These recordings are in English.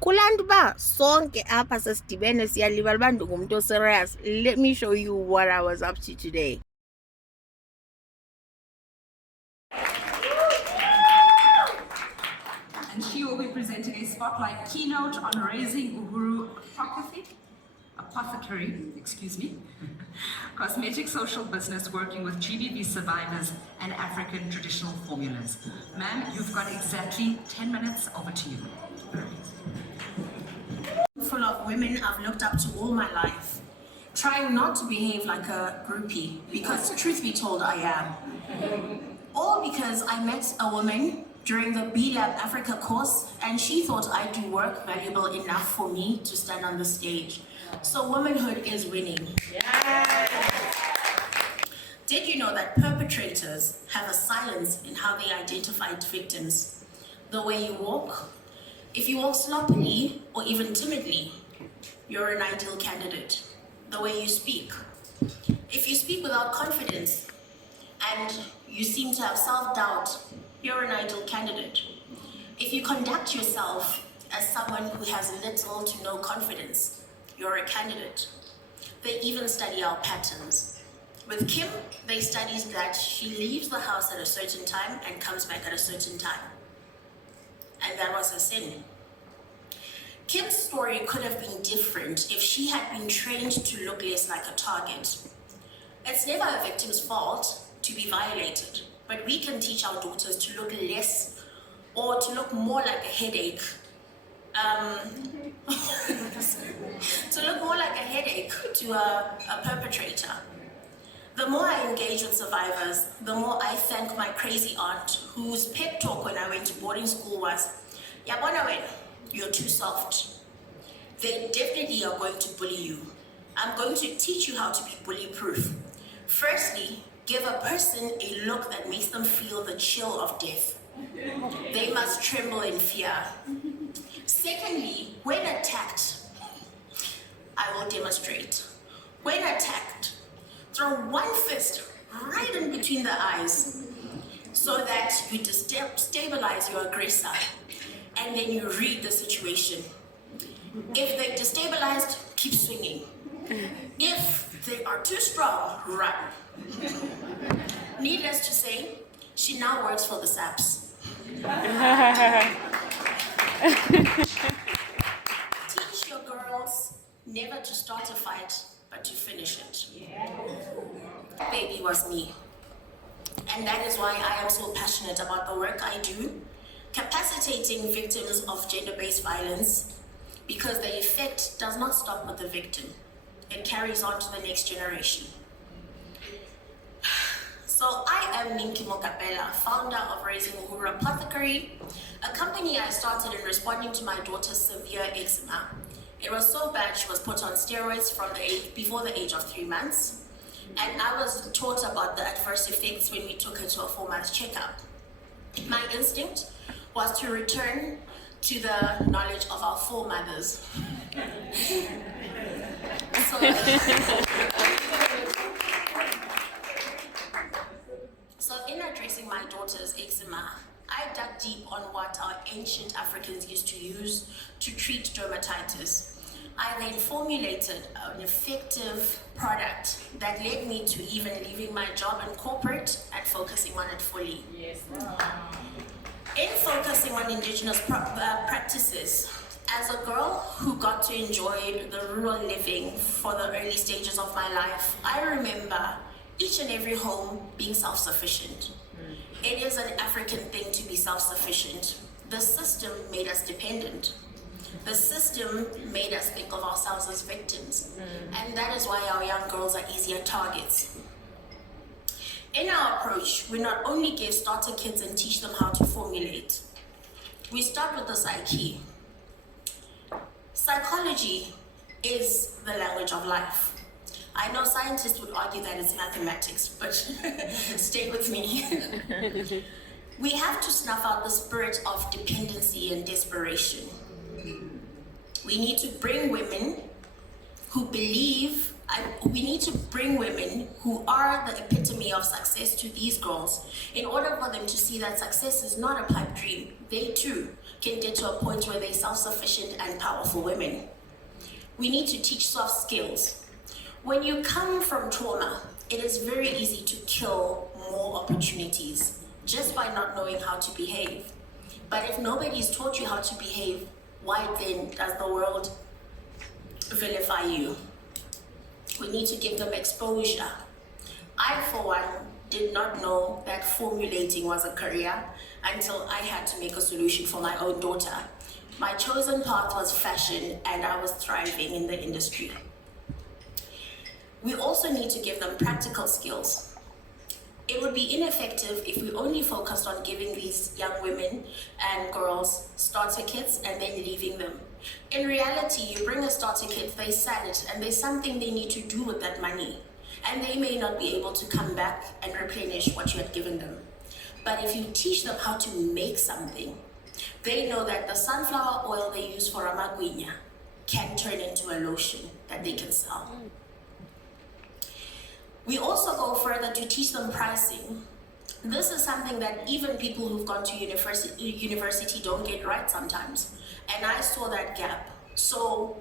Kulantu ba sonke apha sesidibene siyalibala uba ndingumuntu oserious. Let me show you what I was up to today. And she will be presenting a spotlight keynote on raising Uhuru Apothecary, cosmetic social business working with GBV survivors and African traditional formulas. Ma'am, you've got exactly 10 minutes. Over to you. Full of women I've looked up to all my life, trying not to behave like a groupie, because truth be told, I am. All because I met a woman during the B-Lab Africa course, and she thought I do work valuable enough for me to stand on the stage. So womanhood is winning. Yes. Did you know that perpetrators have a silence in how they identify victims? The way you walk. If you walk sloppily or even timidly, you're an ideal candidate. The way you speak. If you speak without confidence and you seem to have self-doubt, you're an ideal candidate. If you conduct yourself as someone who has little to no confidence, you're a candidate. They even study our patterns. With Kim, they study that she leaves the house at a certain time and comes back at a certain time. And that was her sin. Kim's story could have been different if she had been trained to look less like a target. It's never a victim's fault to be violated, but we can teach our daughters to look less or to look more like a headache. To look more like a headache to a perpetrator. The more I engage with survivors, the more I thank my crazy aunt, whose pep talk when I went to boarding school was, "Yabona wena, you're too soft." They definitely are going to bully you. I'm going to teach you how to be bully-proof. Firstly, give a person a look that makes them feel the chill of death. They must tremble in fear. Secondly, when attacked, I will demonstrate. When attacked, throw one fist right in between the eyes so that you destabilize your aggressor, and then you read the situation. If they're destabilized, keep swinging. If they are too strong, run. Needless to say, she now works for the SAPS. Teach your girls never to start a fight, but to finish it. Baby was me. And that is why I am so passionate about the work I do, capacitating victims of gender-based violence, because the effect does not stop with the victim. It carries on to the next generation. So I am Minki Mokapela, founder of Raising Uhuru Apothecary, a company I started in responding to my daughter's severe eczema. It was so bad she was put on steroids before the age of 3 months. And I was taught about the adverse effects when we took her to a 4-month checkup. My instinct was to return to the knowledge of our foremothers. So in addressing my daughter's eczema, I dug deep on what our ancient Africans used to use to treat dermatitis. I then formulated an effective product that led me to even leaving my job in corporate and focusing on it fully. Yes. In focusing on indigenous practices, as a girl who got to enjoy the rural living for the early stages of my life, I remember each and every home being self-sufficient. It is an African thing to be self-sufficient. The system made us dependent. The system made us think of ourselves as victims. And that is why our young girls are easier targets. In our approach, we not only give starter kits and teach them how to formulate. We start with the psyche. Psychology is the language of life. I know scientists would argue that it's mathematics, but stay with me. We have to snuff out the spirit of dependency and desperation. We need to bring women who believe We need to bring women who are the epitome of success to these girls in order for them to see that success is not a pipe dream. They too can get to a point where they're self-sufficient and powerful women. We need to teach soft skills. When you come from trauma, it is very easy to kill more opportunities just by not knowing how to behave. But if nobody's taught you how to behave, why then does the world vilify you? We need to give them exposure. I, for one, did not know that formulating was a career until I had to make a solution for my own daughter. My chosen path was fashion, and I was thriving in the industry. We also need to give them practical skills. It would be ineffective if we only focused on giving these young women and girls starter kits and then leaving them. In reality, you bring a starter kit, they sell it, and there's something they need to do with that money. And they may not be able to come back and replenish what you had given them. But if you teach them how to make something, they know that the sunflower oil they use for amagwinya can turn into a lotion that they can sell. We also go further to teach them pricing. This is something that even people who've gone to university don't get right sometimes. And I saw that gap. So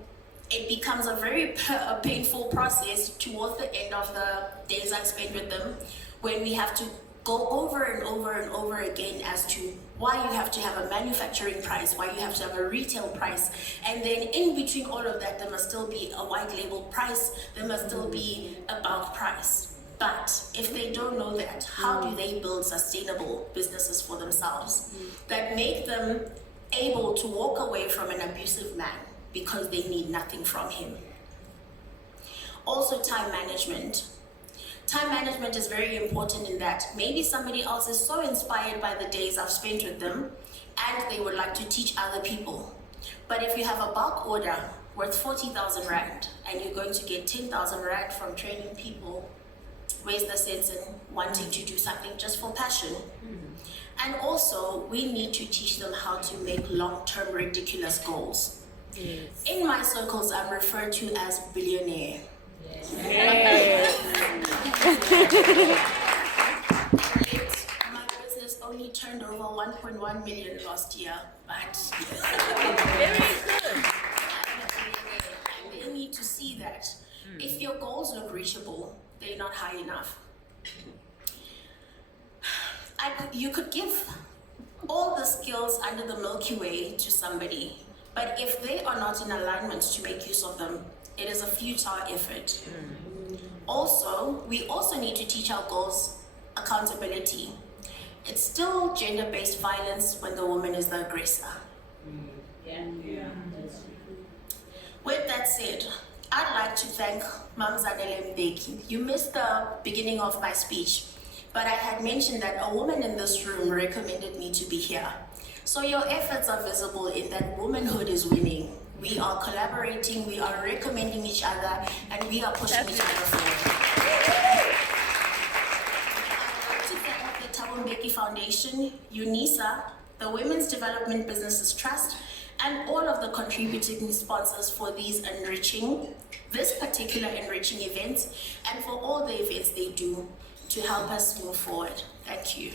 it becomes a very painful process towards the end of the days I spent with them, when we have to go over and over and over again as to why you have to have a manufacturing price, why you have to have a retail price, and then in between all of that, there must still be a white label price, there must still be a bulk price. But if they don't know that, how do they build sustainable businesses for themselves that make them able to walk away from an abusive man because they need nothing from him? Also, time management. Time management is very important in that maybe somebody else is so inspired by the days I've spent with them and they would like to teach other people. But if you have a bulk order worth 40,000 Rand and you're going to get 10,000 Rand from training people, where's the sense in wanting to do something just for passion? And also, we need to teach them how to make long-term ridiculous goals. Yes. In my circles, I'm referred to as billionaire. Yes. My business only turned over 1.1 million last year, but very good. And they need to see that if your goals look reachable, they're not high enough. You could give all the skills under the Milky Way to somebody, but if they are not in alignment to make use of them, it is a futile effort. Also, we also need to teach our girls accountability. It's still gender-based violence when the woman is the aggressor. With that said, I'd like to thank Zanele Mbeki. You missed the beginning of my speech, but I had mentioned that a woman in this room recommended me to be here. So your efforts are visible in that womanhood is winning. We are collaborating, we are recommending each other, and we are pushing each other forward. I'd like to thank the Mbeki Foundation, UNISA, the Women's Development Businesses Trust, and all of the contributing sponsors for this particular enriching event, and for all the events they do to help us move forward. Thank you.